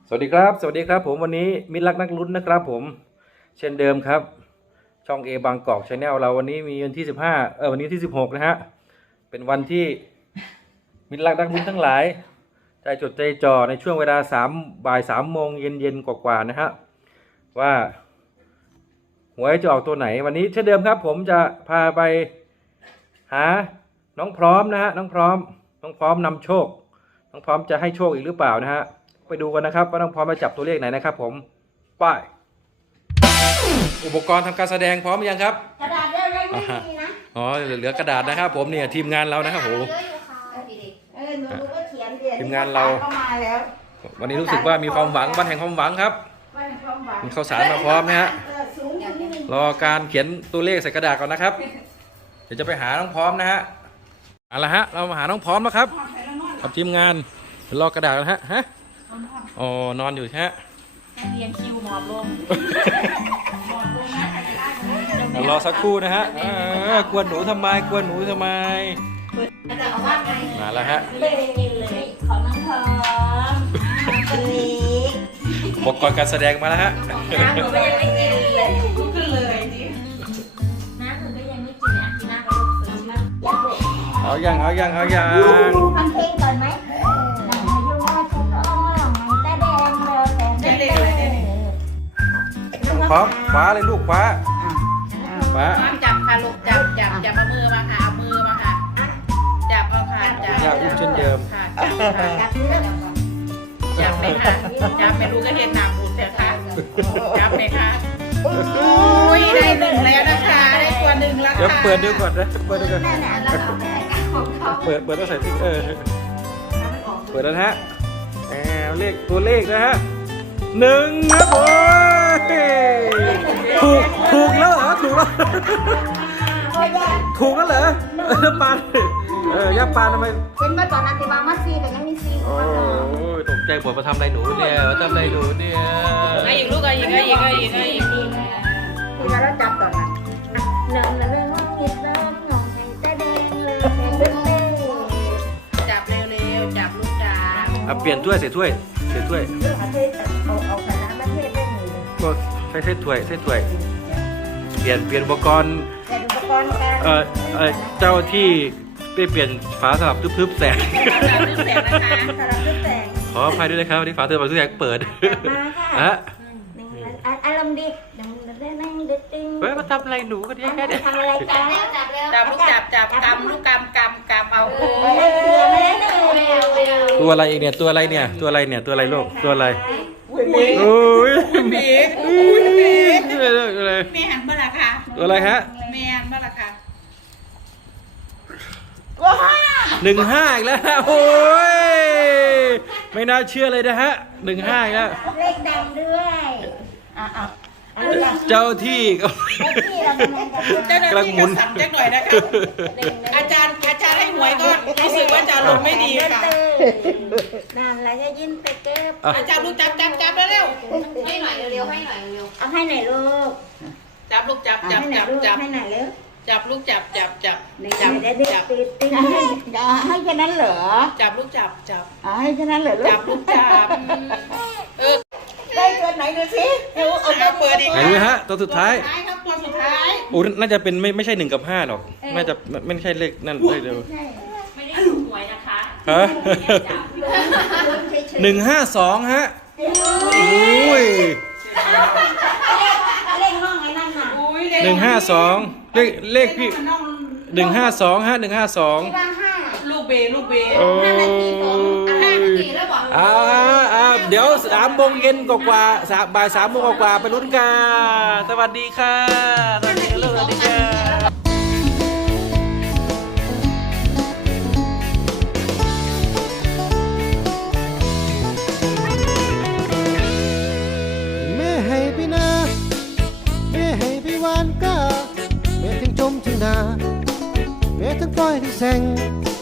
สวัสดีครับผมวันนี้มิตรรักนักลุ้นนะครับผมเช่นเดิมครับช่อง A บางกอกชาแนลเราวันนี้มีวันที่15วันนี้ที่16นะฮะเป็นวันที่มิตรรักนักลุ้นทั้งหลายใจจดใจจ่อในช่วงเวลาบ่าย3 โมงเย็นกว่าๆนะฮะว่าหวยจะออกตัวไหนวันนี้เช่นเดิมครับผมจะพาไปหาน้องพร้อมนะฮะน้องพร้อมนำโชคน้องพร้อมจะให้โชคอีกหรือเปล่านะฮะไปดูกันนะครับว่าน้องพร้อมจะจับตัวเลขไหนนะครับผมไปอุปกรณ์ทำการแสดงพร้อมยังครับกระดาษเยอะเลยไม่มีนะอ๋อเหลือกระดาษนะครับผมเนี่ยทีมงานเรานะครับโหหนูก็เขียนทีมงานเรามาแล้ววันนี้รู้สึกว่ามีความหวังวันแห่งความหวังครับมีข้าวสารมาพร้อมนะฮะรอการเขียนตัวเลขใส่กระดาษก่อนนะครับเดี๋ยวจะไปหาน้องพร้อมนะฮะเอาละฮะเรามาหาน้องพร้อมแล้วครับกับทีมงานรอกระดาษกันฮะอ๋อนอนอยู่ฮะเรียงคิวหมอบลงรอสักครู่นะฮะกวนหนูทำไมมาแล้วฮะของน้องพร้อมอุปกรณ์การแสดงมาแล้วฮะน้ำหนูก็ยังไม่กินเลยขึ้นเลยดิน้ำหนูก็ยังไม่กินอ่ะกินน้ำกับลูกเสือนะเอายังดูฟังเพลงก่อนไหมพร้อมคว้าเลยลูกคว้าจับค่ะลูกจับเอามือมาค่ะเอามือมาค่ะจับเอาค่ะจับอุ้มเช่นเดิมค่ะจับไหมค่ะจับไม่รู้ก็เห็นหนักบุญเถอะค่ะจับไหมค่ะอุ้ยได้1แล้วนะคะได้ตัว1แล้วค่ะเดี๋ยวเปิดดูก่อนนะเปิดต้องใส่ติ๊กเปิดแล้วนะฮะตัวเลขนะฮะ1ครับผมถูกแล้วเหรอถูกแล้วเหรอย่าปานย่าปานทำไมเป็นเมื่อตอนนั้นที่ว่ามัดซีแต่ยังมีซีโอ้ยตกใจหมดมาทำอะไรหนูเนี่ยเอาอีกลูกเอาอีกที่เราจับตอนนั้นจับเร็วจับลูกจับเปลี่ยนถ้วยเสียถ้วยเอากระดาษมาเทศได้หนึ่งก็ใช้ถ้วยเปลี่ยนอุปกรณ์เจ้าที่ไปเปลี่ยนฝาสลับทึบแสงขออภัยด้วยนะครับที่ฝาสลับทึบแสงเปิดอะอารมณ์ดีมาทำอะไรหนูกันเนี่ยทำอะไรกันจับลูกจับกำลูกกำเอาตัวอะไรอีกเนี่ยตัวอะไรลูกตัวอะไรโอ้ยแม่หันบ้าล่ะค่ะตัวอะไรฮะแม่หันบ้าล่ะค่ะ 15อีกแล้วโอ้ยไม่น่าเชื่อเลยนะฮะ15อีกแล้วเลขดำด้วยเจ้าที่กำลังหมุนสั่นจักหน่อยนะคะอาจารย์ให้หวยก็รู้สึกว่าจะลงไม่ดีค่ะนั่นแหละจะยิ้มไปเก็บอาจารย์ลูกจับเร็วให้หน่อยเร็วเอาให้หน่อยลูกจับลูกจับให้หน่อยเร็วจับลูกจับให้แค่นั้นเหรอจับลูกจับให้แค่นั้นเหรอลูกจับลูกจับได้ตัวไหนดูสิเอาเปิดอีกไหนดูฮะตัวสุดท้ายครับตัวสุดท้ายโอ้น่าจะเป็นไม่ใช่1 กับ 5หรอกน่าจะไม่ใช่เลขนั่นเลขเดียวไม่ได้ถูกหวยนะคะฮะ152ฮะโอ้ยเลขห้องไอ้นั่นน่ะ152เลขพี่152ฮะ152 ลูกเบโอ้เดี๋ยว3 โมงเย็นกว่าบ่าย 3 โมงกว่าไปลุ้นกันสวัสดีค่ะสวัสดีค่ะแม่ให้ไปนาแม่ให้ไปวานก้าแม่ถึงจมถึงนาแม่ถึงปล่อยถึงแสง